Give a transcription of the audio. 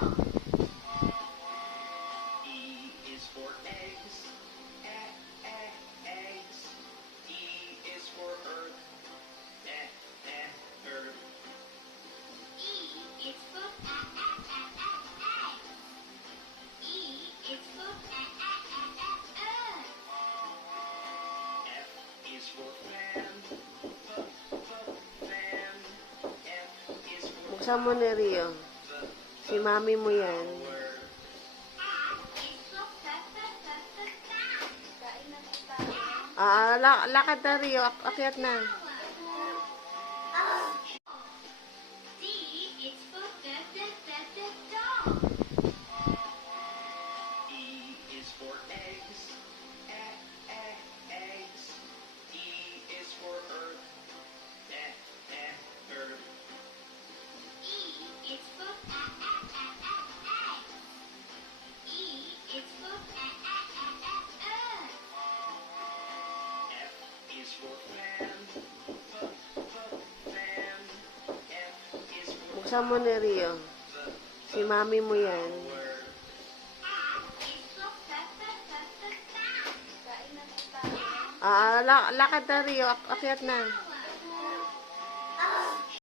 E is for eggs. Eggs. E is for earth. Earth. E is for E is for earth. F is for fan. Fan. F is for Buksan mo na, Rio. Si mami mo yan. flower. Lakad na, Rio. Akyat na. D is for dog. E is for eggs. Eggs. E is for earth. Earth. E is for E is for earth. F is for fan. Fan. F is for Buksan mo na, Rio. Si mami mo yan. flower. Is for Lakad na, Rio. Akyat na.